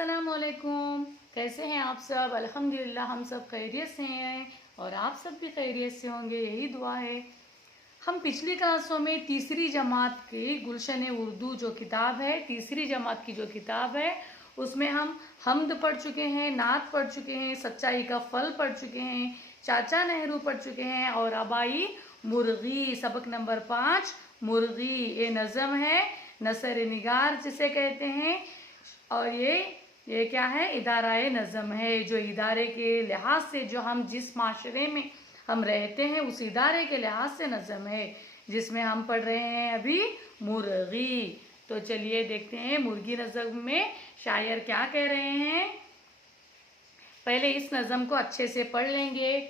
अस्सलामुअलैकुम। कैसे हैं आप सब? अल्हम्दुलिल्लाह हम सब खैरियत से हैं और आप सब भी खैरियत से होंगे, यही दुआ है। हम पिछली क्लासों में तीसरी जमात की गुलशन उर्दू जो किताब है, तीसरी जमात की जो किताब है, उसमें हम हम्द पढ़ चुके हैं, नात पढ़ चुके हैं, सच्चाई का फल पढ़ चुके हैं, चाचा नेहरू पढ़ चुके हैं और अब आई मुर्गी। सबक नंबर 5 मुर्गी। ये नज़म है, नसर निगार जिसे कहते हैं। और ये क्या है? इदारा नज़म है, जो इदारे के लिहाज से, जो हम जिस माशरे में हम रहते हैं उस इदारे के लिहाज से नज़म है, जिसमें हम पढ़ रहे हैं अभी मुर्गी। तो चलिए देखते हैं मुर्गी नज़म में शायर क्या कह रहे हैं। पहले इस नज़म को अच्छे से पढ़ लेंगे।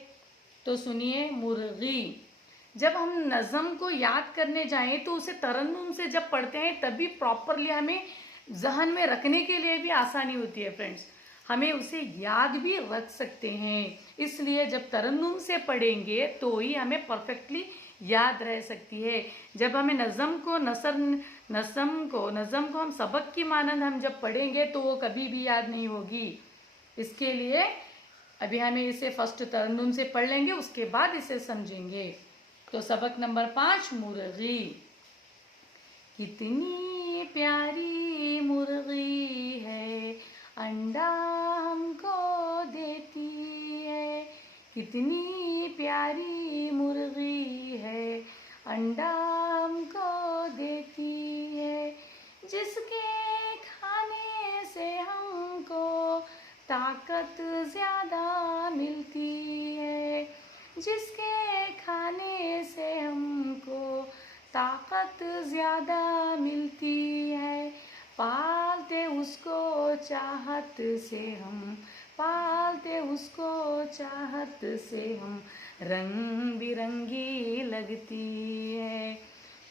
तो सुनिए मुर्गी। जब हम नज़म को याद करने जाएं तो उसे तरन्नुम से जब पढ़ते हैं तभी प्रॉपरली हमें जहन में रखने के लिए भी आसानी होती है फ्रेंड्स। हमें उसे याद भी रख सकते हैं, इसलिए जब तरन्नुम से पढ़ेंगे तो ही हमें परफेक्टली याद रह सकती है। जब हमें नज़म को हम सबक की मानंद हम जब पढ़ेंगे तो वो कभी भी याद नहीं होगी। इसके लिए अभी हमें इसे फर्स्ट तरन्नुम से पढ़ लेंगे, उसके बाद इसे समझेंगे। तो सबक नंबर 5 मुर्गी। कितनी प्यारी मुर्गी है, अंडा हमको देती है। कितनी प्यारी मुर्गी है, अंडा हमको देती है। जिसके खाने से हमको ताकत ज़्यादा मिलती है। जिसके खाने से हमको ताकत ज़्यादा मिलती है। पालते उसको चाहत से हम, पालते उसको चाहत से हम, रंग बिरंगी लगती है।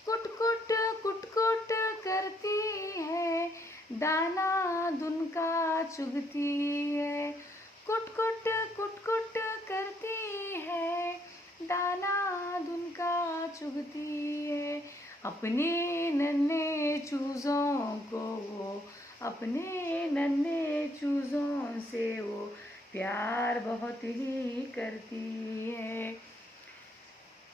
कुट कुट कुट कुट करती है, दाना दुनका चुगती है। कुट कुट कुट कुट करती है, दाना दुनका चुगती है। अपने नन्हे चूज़ों को वो, अपने नन्हे चूज़ों से वो प्यार बहुत ही करती है।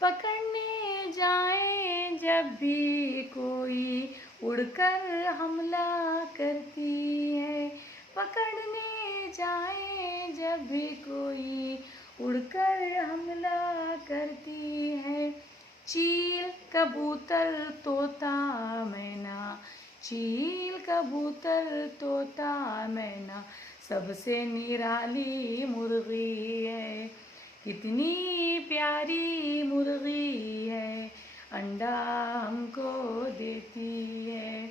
पकड़ने जाए जब भी कोई, उड़कर हमला करती है। पकड़ने जाए जब भी कोई, उड़कर हमला करती है। चील कबूतर तोता मैना, चील कबूतर तोता मैना, सबसे निराली मुर्गी है। कितनी प्यारी मुर्गी है, अंडा हमको देती है।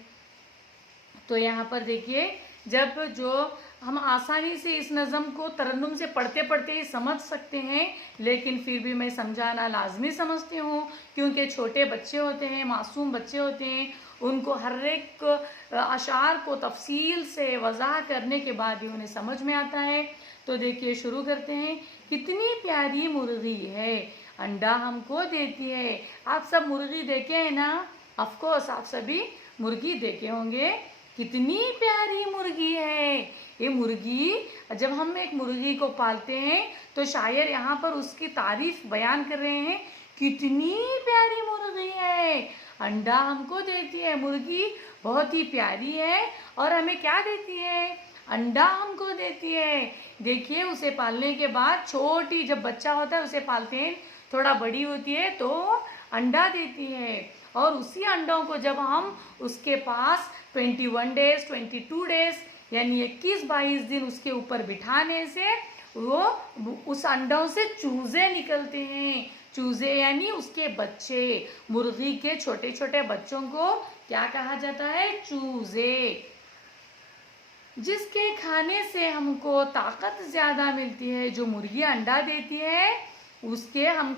तो यहाँ पर देखिए, जब जो हम आसानी से इस नज़म को तरन्नुम से पढ़ते पढ़ते ही समझ सकते हैं, लेकिन फिर भी मैं समझाना लाजमी समझती हूँ, क्योंकि छोटे बच्चे होते हैं, मासूम बच्चे होते हैं, उनको हर एक अशार को तफसील से वज़ाह करने के बाद ही उन्हें समझ में आता है। तो देखिए शुरू करते हैं। कितनी प्यारी मुर्गी है, अंडा हमको देती है। आप सब मुर्गी देखे हैं ना? ऑफकोर्स आप सभी मुर्गी देखे होंगे। कितनी प्यारी मुर्गी है ये मुर्गी। जब हम एक मुर्गी को पालते हैं तो शायर यहाँ पर उसकी तारीफ बयान कर रहे हैं। कितनी प्यारी मुर्गी है, अंडा हमको देती है। मुर्गी बहुत ही प्यारी है और हमें क्या देती है? अंडा हमको देती है। देखिए, उसे पालने के बाद छोटी, जब बच्चा होता है उसे पालते हैं, थोड़ा बड़ी होती है तो अंडा देती है। और उसी अंडों को जब हम उसके पास 21 डेज 22 डेज यानी 21-22 दिन उसके ऊपर बिठाने से वो उस अंडों से चूजे निकलते हैं। चूजे यानी उसके बच्चे। मुर्गी के छोटे छोटे बच्चों को क्या कहा जाता है? चूजे। जिसके खाने से हमको ताकत ज़्यादा मिलती है, जो मुर्गी अंडा देती है उसे हम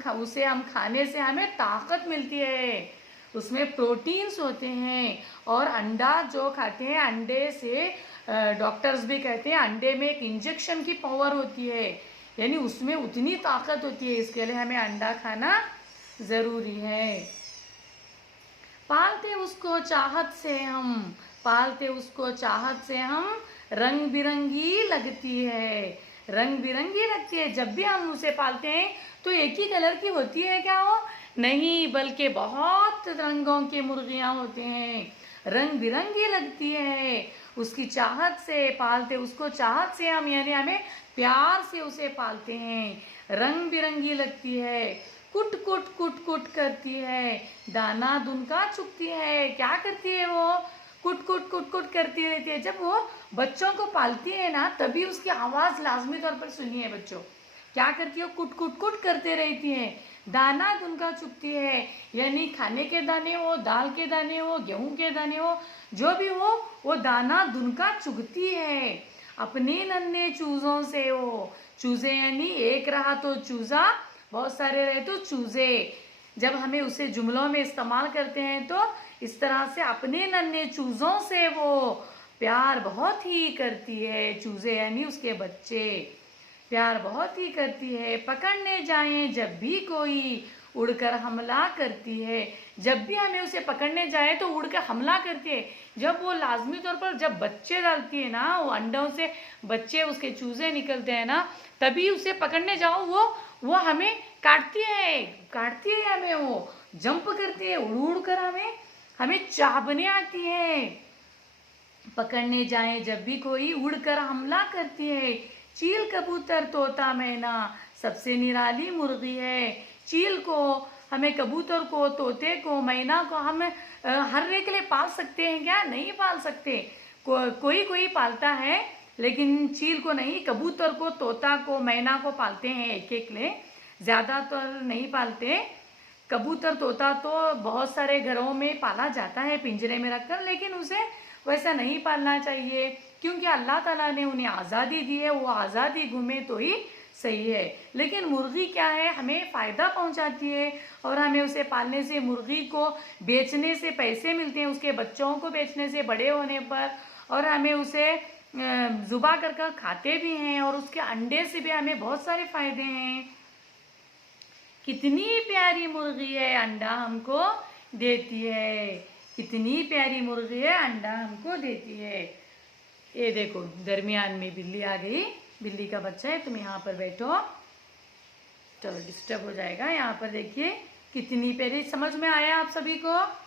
खाने से हमें ताकत मिलती है। उसमें प्रोटीन्स होते हैं। और अंडा जो खाते हैं, अंडे से डॉक्टर्स भी कहते हैं अंडे में एक इंजेक्शन की पावर होती है, यानी उसमें उतनी ताकत होती है। इसके लिए हमें अंडा खाना ज़रूरी है। पालते उसको चाहत से हम, पालते उसको चाहत से हम, रंग बिरंगी लगती है, रंग बिरंगी लगती है। जब भी हम उसे पालते हैं तो एक ही कलर की होती है क्या वो? नहीं, बल्कि बहुत रंगों के मुर्गियां होते हैं, रंग बिरंगी लगती है। उसकी चाहत से पालते, उसको चाहत से हम यानी हमें प्यार से उसे पालते हैं। रंग बिरंगी लगती है, कुट कुट कुट कुट करती है, दाना दुनका चुगती है। क्या करती है वो? कुट कुट कुट कुट करती रहती है। जब वो बच्चों को पालती है ना, तभी उसकी आवाज़ लाजमी तौर पर सुनी है बच्चों। क्या करती है? कुट कुट कुट करते रहती है, दाना दुनका चुगती है, यानी खाने के दाने हो, दाल के दाने हो, गेहूं के दाने हो, जो भी हो वो दाना दुनका चुगती है अपने नन्हे चूजों से। वो चूजे यानी एक रहा तो चूजा, बहुत सारे रहे तो चूजे। जब हमें उसे जुमलों में इस्तेमाल करते हैं तो इस तरह से अपने नन्हे चूजों से वो प्यार बहुत ही करती है। चूजे यानी उसके बच्चे, प्यार बहुत ही करती है। पकड़ने जाएं जब भी कोई, उड़कर हमला करती है। जब भी हमें उसे पकड़ने जाए तो उड़कर हमला करती है। जब वो लाजमी तौर पर जब बच्चे डालती है ना, वो अंडों से बच्चे उसके चूजे निकलते हैं ना, तभी उसे पकड़ने जाओ वो हमें काटती है हमें, वो जंप करती है, उड़ उड़ कर हमें चाबने आती है। पकड़ने जाए जब भी कोई, उड़कर हमला करती है। चील, कबूतर, तोता, मैना सबसे निराली मुर्गी है। चील को, हमें कबूतर को, तोते को, मैना को हम हर एक के लिए पाल सकते हैं क्या? नहीं पाल सकते। कोई पालता है, लेकिन चील को नहीं, कबूतर को, तोता को, मैना को पालते हैं एक एक ले, ज़्यादातर नहीं पालते। कबूतर तोता तो बहुत सारे घरों में पाला जाता है पिंजरे में रखकर, लेकिन उसे वैसा नहीं पालना चाहिए, क्योंकि अल्लाह ताला ने उन्हें आज़ादी दी है, वो आज़ादी घूमे तो ही सही है। लेकिन मुर्गी क्या है, हमें फ़ायदा पहुंचाती है, और हमें उसे पालने से, मुर्गी को बेचने से पैसे मिलते हैं, उसके बच्चों को बेचने से बड़े होने पर, और हमें उसे ज़ुबा कर कर खाते भी हैं, और उसके अंडे से भी हमें बहुत सारे फ़ायदे हैं। कितनी प्यारी मुर्गी है, अंडा हमको देती है। कितनी प्यारी मुर्गी है, अंडा हमको देती है। ये देखो दरमियान में बिल्ली आ गई, बिल्ली का बच्चा है, तुम यहाँ पर बैठो, चलो डिस्टर्ब हो जाएगा। यहाँ पर देखिए कितनी प्यारी, समझ में आया आप सभी को?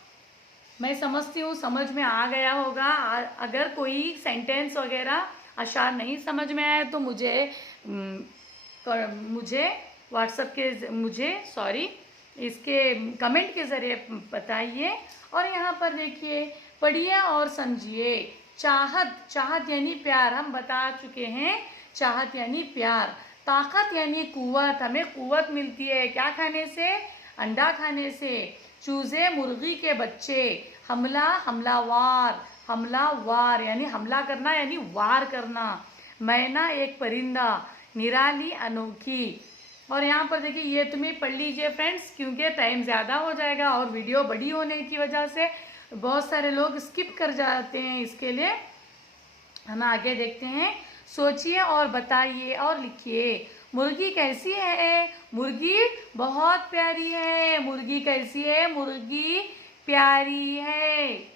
मैं समझती हूँ समझ में आ गया होगा। अगर कोई सेंटेंस वगैरह अशार नहीं समझ में आया तो मुझे व्हाट्सएप के, इसके कमेंट के ज़रिए बताइए। और यहाँ पर देखिए, पढ़िए और समझिए। चाहत, चाहत यानी प्यार, हम बता चुके हैं, चाहत यानी प्यार। ताकत यानी कुव्वत, हमें कुव्वत मिलती है क्या खाने से? अंडा खाने से। चूजे, मुर्गी के बच्चे। हमला, हमलावार, हमलावार यानी हमला करना यानी वार करना। मैना, एक परिंदा। निराली, अनोखी। और यहाँ पर देखिए, ये तुम्हें पढ़ लीजिए फ्रेंड्स, क्योंकि टाइम ज़्यादा हो जाएगा और वीडियो बड़ी होने की वजह से बहुत सारे लोग स्किप कर जाते हैं। इसके लिए हम आगे देखते हैं। सोचिए और बताइए और लिखिए। मुर्गी कैसी है? मुर्गी बहुत प्यारी है। मुर्गी कैसी है? मुर्गी प्यारी है।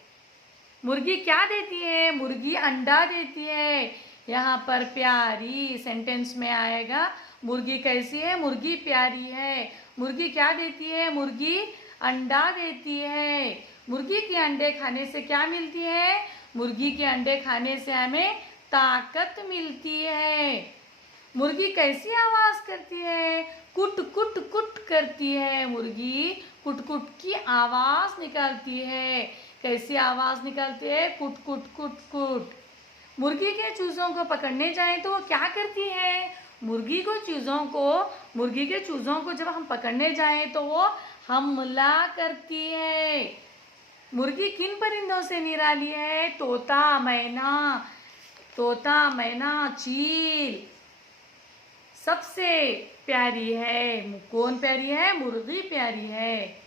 मुर्गी क्या देती है? मुर्गी अंडा देती है। यहाँ पर प्यारी सेंटेंस में आएगा। मुर्गी कैसी है? मुर्गी प्यारी है। मुर्गी क्या देती है? मुर्गी अंडा देती है। मुर्गी के अंडे खाने से क्या मिलती है? मुर्गी के अंडे खाने से हमें ताकत मिलती है। मुर्गी कैसी आवाज करती है? कुट कुट कुट करती है। मुर्गी कुट कुट की आवाज निकालती है। कैसी आवाज निकालती है? कुट कुट कुट कुट। मुर्गी के चूजों को पकड़ने जाएं तो वो क्या करती है? मुर्गी के चूजों को जब हम पकड़ने जाएं तो वो हमला करती है। मुर्गी किन परिंदों से निराली है? तोता, मैना, चील सबसे प्यारी है। कौन प्यारी है? मुर्गी प्यारी है।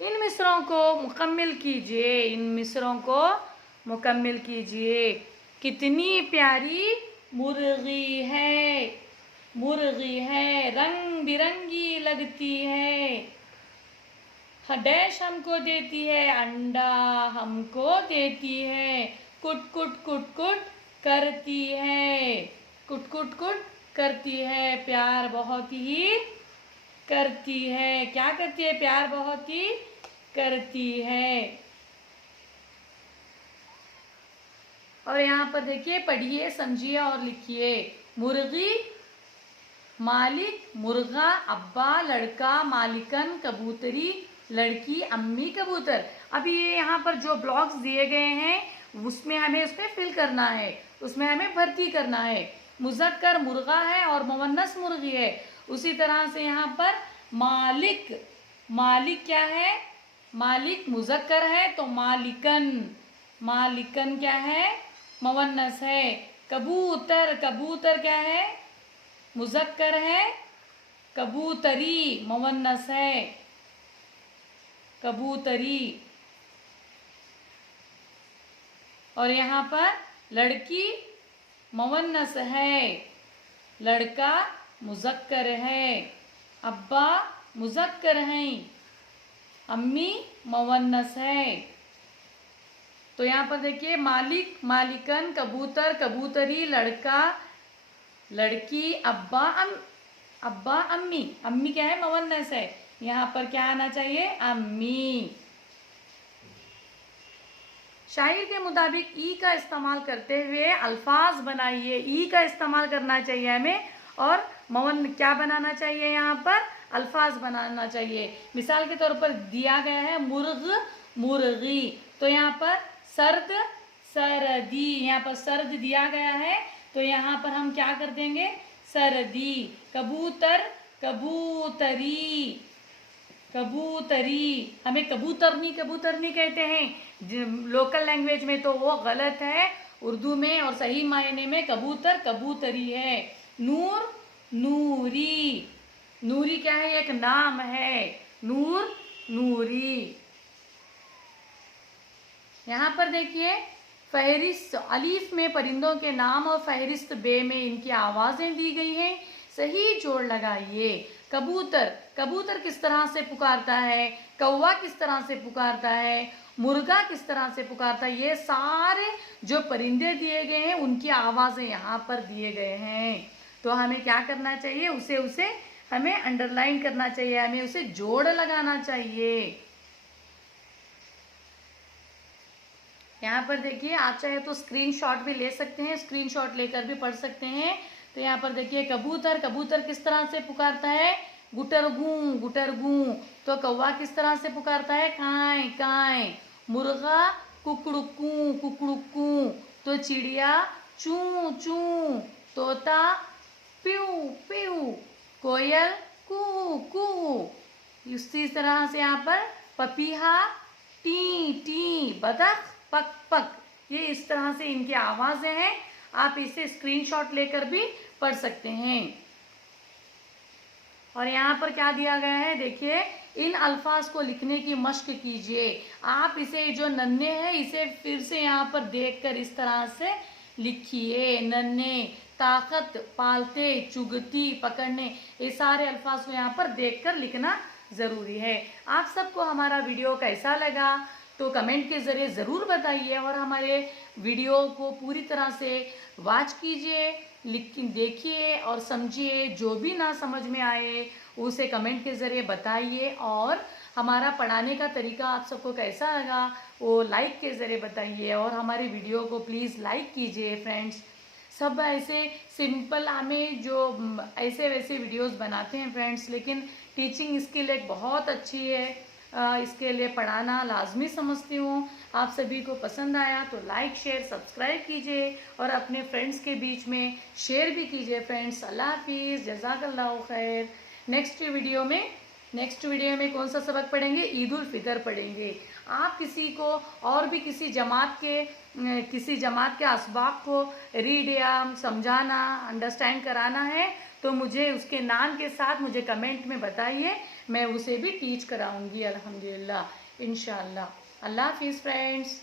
इन मिसरों को मुकम्मिल कीजिए। कितनी प्यारी मुर्गी है, रंग बिरंगी लगती है। डैश हमको देती है, अंडा हमको देती है। कुट कुट कुट कुट करती है, कुट कुट कुट करती है, प्यार बहुत ही करती है। क्या करती है? प्यार बहुत ही करती है। और यहाँ पर देखिए, पढ़िए, समझिए और लिखिए। मुर्गी मालिक, मुर्गा, अब्बा, लड़का, मालिकन, कबूतरी, लड़की, अम्मी, कबूतर। अभी ये यहाँ पर जो ब्लॉक्स दिए गए हैं उसमें हमें उसमें फिल करना है, उसमें हमें भर्ती करना है। मुज़क्कर मुर्गा है और मुअन्नस मुर्गी है। उसी तरह से यहाँ पर मालिक, मालिक क्या है? मालिक मुज़क्कर है तो मालिकन, मालिकन क्या है? मुअन्नस है। कबूतर, कबूतर क्या है? मुज़क्कर है। कबूतरी मुअन्नस है, कबूतरी। और यहाँ पर लड़की मुअन्नस है, लड़का मुज़क्कर है, अब्बा मुज़क्कर हैं, अम्मी मुअन्नस है। तो यहाँ पर देखिए, मालिक, मालिकन, कबूतर, कबूतरी, लड़का, लड़की, अब्बा, अब्बा, अम्मी। अम्मी क्या है? मुअन्नस है। यहाँ पर क्या आना चाहिए? अम्मी। शायर के मुताबिक ई का इस्तेमाल करते हुए अल्फाज बनाइए। ई का इस्तेमाल करना चाहिए हमें और क्या बनाना चाहिए? यहाँ पर अल्फाज बनाना चाहिए। मिसाल के तौर पर दिया गया है मुर्ग, मुर्गी, तो यहाँ पर सर्द, सरदी। यहाँ पर सर्द दिया गया है तो यहाँ पर हम क्या कर देंगे? सर्दी। कबूतर, कबूतरी, कबूतरी। हमें कबूतरनी, कबूतरनी कहते हैं लोकल लैंग्वेज में, तो वो गलत है। उर्दू में और सही मायने में कबूतर, कबूतरी है। नूर, नूरी, नूरी क्या है? एक नाम है, नूर, नूरी। यहाँ पर देखिए, फहरिस्त अलीफ में परिंदों के नाम और फहरिस्त बे में इनकी आवाज़ें दी गई हैं। सही जोड़ लगाइए। कबूतर, कबूतर किस तरह से पुकारता है? कौवा किस तरह से पुकारता है? मुर्गा किस तरह से पुकारता है? ये सारे जो परिंदे दिए गए हैं उनकी आवाज़ें यहाँ पर दिए गए हैं। तो हमें क्या करना चाहिए? उसे हमें अंडरलाइन करना चाहिए, हमें उसे जोड़ लगाना चाहिए। यहाँ पर देखिए, आप चाहे तो स्क्रीनशॉट भी ले सकते हैं, स्क्रीनशॉट लेकर भी पढ़ सकते हैं। तो यहाँ पर देखिए, कबूतर, कबूतर किस तरह से पुकारता है? गुटरगू, गुटरगू। तो कौवा किस तरह से पुकारता है? काए, काए। मुर्गा कुकड़ुकू, कुकड़ुकू। तो चिड़िया चू, चू। तोता प्यू, प्यू। कोयल कू, कू। इसी तरह से यहाँ पर पपीहा टी, टी। बतख पक, पक। ये इस तरह से इनकी आवाज़ें हैं। आप इसे स्क्रीनशॉट लेकर भी पढ़ सकते हैं। और यहाँ पर क्या दिया गया है? देखिए, इन अल्फाज को लिखने की मश्क कीजिए। आप इसे जो नन्हे हैं इसे फिर से यहाँ पर देखकर इस तरह से लिखिए। नन्हे, ताकत, पालते, चुगती, पकड़ने, ये सारे अल्फाज को यहाँ पर देखकर लिखना ज़रूरी है। आप सबको हमारा वीडियो कैसा लगा तो कमेंट के ज़रिए ज़रूर बताइए और हमारे वीडियो को पूरी तरह से वॉच कीजिए, देखिए और समझिए। जो भी ना समझ में आए उसे कमेंट के ज़रिए बताइए और हमारा पढ़ाने का तरीका आप सबको कैसा लगा वो लाइक के ज़रिए बताइए और हमारे वीडियो को प्लीज़ लाइक कीजिए फ्रेंड्स। सब ऐसे सिंपल हमें जो ऐसे वैसे वीडियोस बनाते हैं फ्रेंड्स, लेकिन टीचिंग स्किल एक बहुत अच्छी है। इसके लिए पढ़ाना लाजमी समझती हूँ। आप सभी को पसंद आया तो लाइक, शेयर, सब्सक्राइब कीजिए और अपने फ्रेंड्स के बीच में शेयर भी कीजिए फ्रेंड्स। अल्लाह हाफिज़, जज़ाकल्लाहु खैर। नेक्स्ट वीडियो में कौन सा सबक पढ़ेंगे? ईद उल फितर पढ़ेंगे। आप किसी को और भी किसी जमात के असबाब को रीड या समझाना, अंडरस्टैंड कराना है तो मुझे उसके नाम के साथ मुझे कमेंट में बताइए, मैं उसे भी टीच कराऊंगी अल्हम्दुलिल्लाह, इंशाअल्लाह। अल्लाह हाफिज़ फ्रेंड्स।